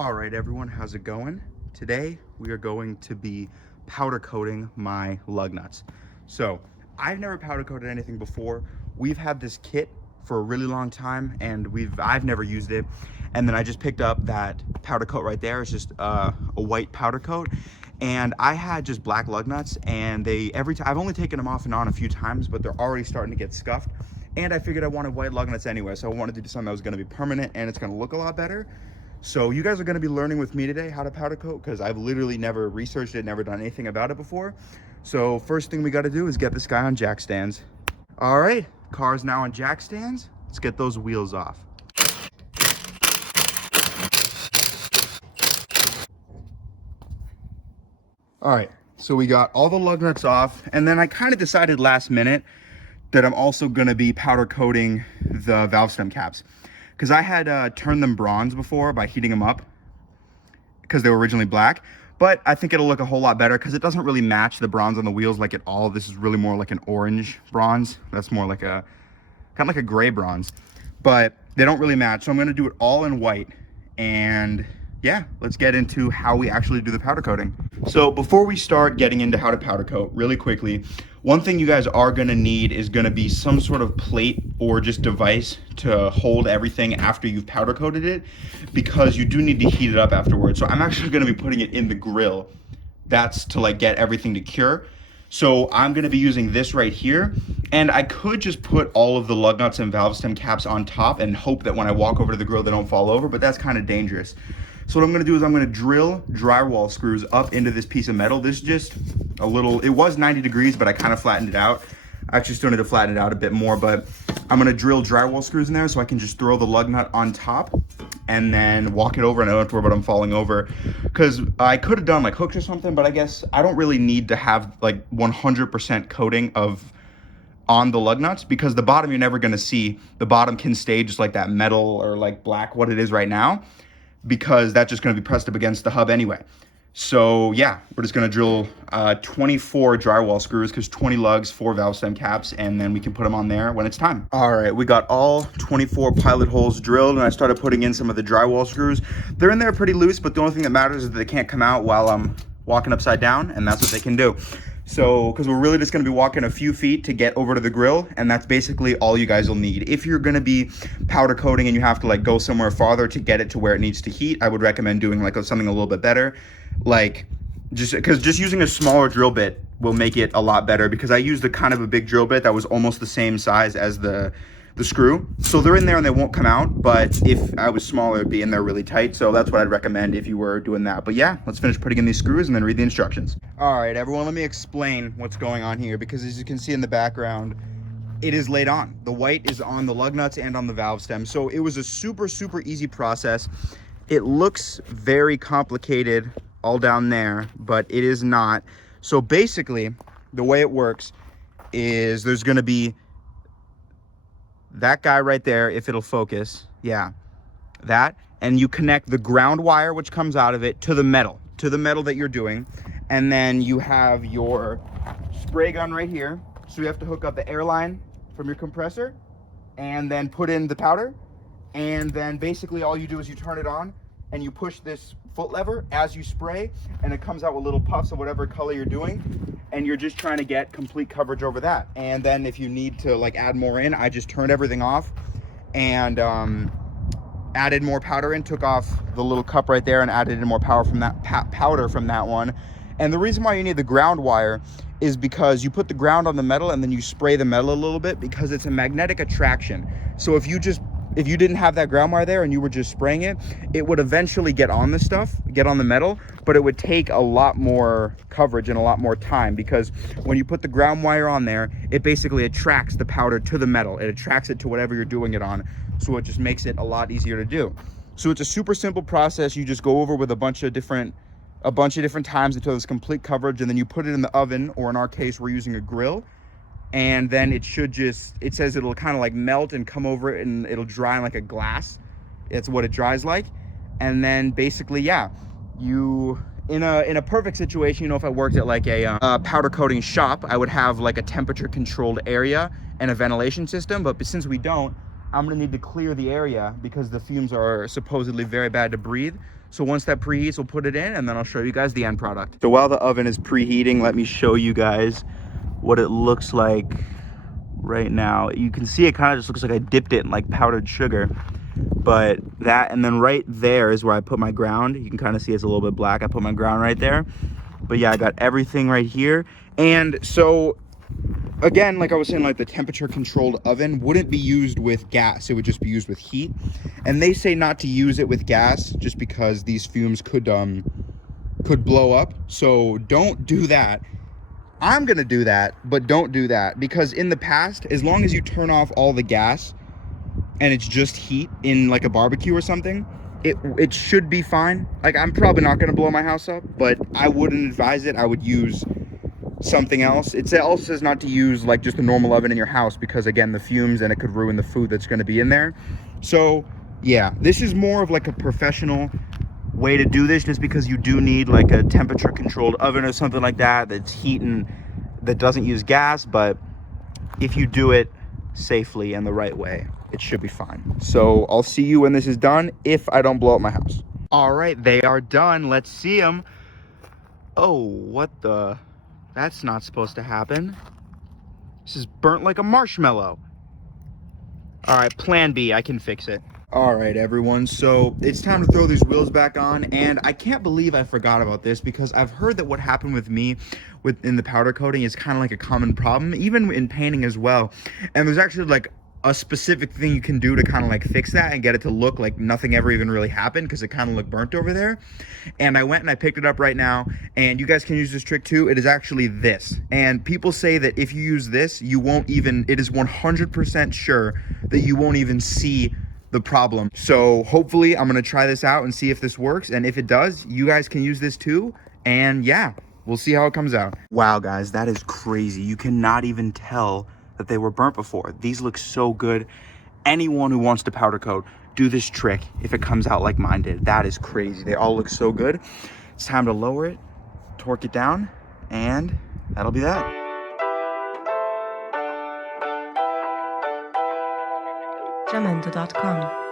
All right, everyone, how's it going? Today, we are going to be powder coating my lug nuts. So, I've never powder coated anything before. We've had this kit for a really long time and I've never used it. And then I just picked up that powder coat right there. It's just a white powder coat. And I had just black lug nuts and every time, I've only taken them off and on a few times, but they're already starting to get scuffed. And I figured I wanted white lug nuts anyway, so I wanted to do something that was gonna be permanent and it's gonna look a lot better. So you guys are going to be learning with me today how to powder coat because I've literally never researched it, never done anything about it before. So first thing we got to do is get this guy on jack stands. All right, car's now on jack stands. Let's get those wheels off. All right, so we got all the lug nuts off, and then I kind of decided last minute that I'm also going to be powder coating the valve stem caps. Because I had turned them bronze before by heating them up because they were originally black, but I think it'll look a whole lot better because it doesn't really match the bronze on the wheels like at all. This is really more like an orange bronze. That's more like a kind of like a gray bronze, but they don't really match. So I'm going to do it all in white. And yeah, let's get into how we actually do the powder coating. So before we start getting into how to powder coat, really quickly, one thing you guys are gonna need is gonna be some sort of plate or just device to hold everything after you've powder coated it, because you do need to heat it up afterwards. So I'm actually gonna be putting it in the grill. That's to like get everything to cure. So I'm gonna be using this right here, and I could just put all of the lug nuts and valve stem caps on top and hope that when I walk over to the grill they don't fall over, but that's kind of dangerous. So what I'm gonna do is I'm gonna drill drywall screws up into this piece of metal. This is just a little, it was 90 degrees, but I kind of flattened it out. I actually still need to flatten it out a bit more, but I'm gonna drill drywall screws in there so I can just throw the lug nut on top and then walk it over, and I don't have to worry about them falling over. Because I could have done like hooks or something, but I guess I don't really need to have like 100% coating on the lug nuts, because the bottom you're never gonna see. The bottom can stay just like that metal or like black, what it is right now, because that's just going to be pressed up against the hub anyway. So yeah, we're just going to drill 24 drywall screws, because 20 lugs, 4 valve stem caps, and then we can put them on there when it's time. All right, we got all 24 pilot holes drilled, and I started putting in some of the drywall screws. They're in there pretty loose, but the only thing that matters is that they can't come out while I'm walking upside down, and that's what they can do. So, because we're really just going to be walking a few feet to get over to the grill, and that's basically all you guys will need. If you're going to be powder coating and you have to like go somewhere farther to get it to where it needs to heat, I would recommend doing like something a little bit better. Like just using a smaller drill bit will make it a lot better, because I used a kind of a big drill bit that was almost the same size as the screw. So they're in there and they won't come out, but if I was smaller, it'd be in there really tight. So that's what I'd recommend if you were doing that. But yeah, let's finish putting in these screws and then read the instructions. All right, everyone, let me explain what's going on here, because as you can see in the background, it is laid on. The white is on the lug nuts and on the valve stem. So it was a super easy process. It looks very complicated all down there, but it is not. So basically, the way it works is there's gonna be that guy right there, if it'll focus, yeah, that, and you connect the ground wire which comes out of it to the metal that you're doing, and then you have your spray gun right here. So you have to hook up the air line from your compressor and then put in the powder, and then basically all you do is you turn it on and you push this foot lever as you spray, and it comes out with little puffs of whatever color you're doing, and you're just trying to get complete coverage over that. And then if you need to like add more in, I just turned everything off and added more powder in, took off the little cup right there and added in more power from that powder from that one. And the reason why you need the ground wire is because you put the ground on the metal and then you spray the metal a little bit, because it's a magnetic attraction. So if you didn't have that ground wire there and you were just spraying it, it would eventually get on the metal, but it would take a lot more coverage and a lot more time, because when you put the ground wire on there, it basically attracts the powder to the metal. It attracts it to whatever you're doing it on. So it just makes it a lot easier to do. So it's a super simple process. You just go over with a bunch of different times until there's complete coverage, and then you put it in the oven, or in our case, we're using a grill. And then it says it'll kind of like melt and come over it, and it'll dry like a glass. It's what it dries like. And then basically, yeah, in a perfect situation, if I worked at like a powder coating shop, I would have like a temperature controlled area and a ventilation system. But since we don't, I'm gonna need to clear the area because the fumes are supposedly very bad to breathe. So once that preheats, we'll put it in and then I'll show you guys the end product. So while the oven is preheating, let me show you guys what it looks like right now. You can see it kind of just looks like I dipped it in like powdered sugar. But that, and then right there is where I put my ground. You can kind of see it's a little bit black. I put my ground right there. But yeah, I got everything right here. And so again, like I was saying, like the temperature controlled oven wouldn't be used with gas. It would just be used with heat. And they say not to use it with gas just because these fumes could blow up. So don't do that. I'm gonna do that, but don't do that, because in the past, as long as you turn off all the gas and it's just heat in like a barbecue or something, it should be fine. Like, I'm probably not gonna blow my house up, but I wouldn't advise it. I would use something else. It also says not to use like just a normal oven in your house, because again, the fumes, and it could ruin the food that's gonna be in there. So yeah, this is more of like a professional way to do this, just because you do need like a temperature controlled oven or something like that that's heating, that doesn't use gas. But if you do it safely and the right way, it should be fine. So I'll see you when this is done, if I don't blow up my house. All right, they are done. Let's see them. Oh, what the, that's not supposed to happen. This is burnt like a marshmallow. All right, plan B, I can fix it. All right, everyone, so it's time to throw these wheels back on, and I can't believe I forgot about this, because I've heard that what happened with me in the powder coating is kind of like a common problem, even in painting as well. And there's actually like a specific thing you can do to kind of like fix that and get it to look like nothing ever even really happened, because it kind of looked burnt over there. And I went and I picked it up right now, and you guys can use this trick too. It is actually this, and people say that if you use this, you won't even, it is 100% sure that you won't even see the problem. So hopefully I'm gonna try this out and see if this works, and if it does, you guys can use this too. And yeah, we'll see how it comes out. Wow, guys, that is crazy. You cannot even tell that they were burnt before. These look so good. Anyone who wants to powder coat, do this trick if it comes out like mine did. That is crazy. They all look so good. It's time to lower it, torque it down, and that'll be that. Jamendo.com